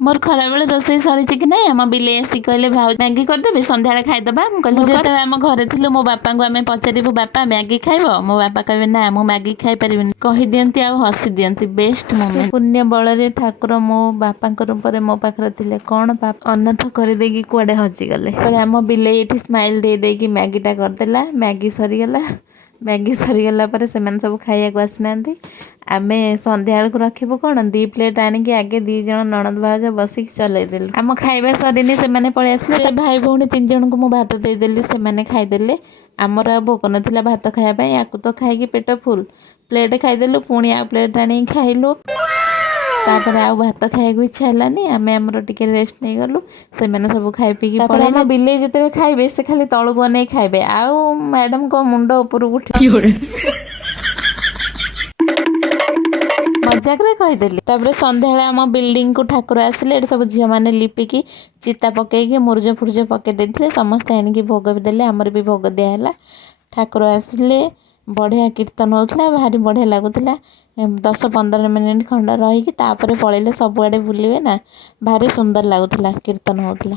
मोर खराबेले रोसई सरी कि नहीं आम बिले आसी कहले भाव मैगी करदेवि सन्ध्या खाईदबा मुझे आम घरे थी मो बापा को आम पचारू बापा मैगी खाइब मो बापा कहे ना मु मैगी खाई पारि कही दियंती आ हसी दियंती बेस्ट मोमेंट पुण्य बल ठाकुर मो बापा रूप मो पाखे थे कौन पाप अनाथ करदेगी कुआडे हजिगले आम बिले ये स्माइल दे देकी मैगीटा करदेला मैगी सरीगला मैगी सरीगला से सब खाइया आसीना आम सन्ध्या बेलू रखिबू कौन 2 प्लेट आणिकी आगे 2 जन ननद भाज बसिक चलैदेलु आम खाइबा सरीनी से पलि आसिले भाई भौणी 3 जन को मु भात देदेली से खाईदेले आमर आ भोक नथिला भात खाइबा या तो खाइकी पेट फुल प्लेट खाईदेलु पुणी आ प्लेट आनी खाइलु तापर आ भात खाइबा इच्छा हेलानी आम आमर टिके रेस्ट नहीं गलु से सब खाई पी पलैला बिले जिते खाइबे से खाली तलू अनै खाइबे आउ मैडम को मुंड ऊपर उठी मजाक कहीदेली तापर सन्ध्या आम बिल्डिंग को ठाकुर आसिले सब झील मैंने लिपिकी चिता पकईकि मुर्ज फुर्ज पकई देते समस्ते आनिकी भोग भी देले आमर भी भोग दिहला ठाकुर आसिले बढ़िया कीर्तन होता भारी बढ़िया लगुला 10-15 मिनिट खंड रहीकि तापर पलैले सबुआडे बुलिए ना भारी सुंदर लगुला कीर्तन होता।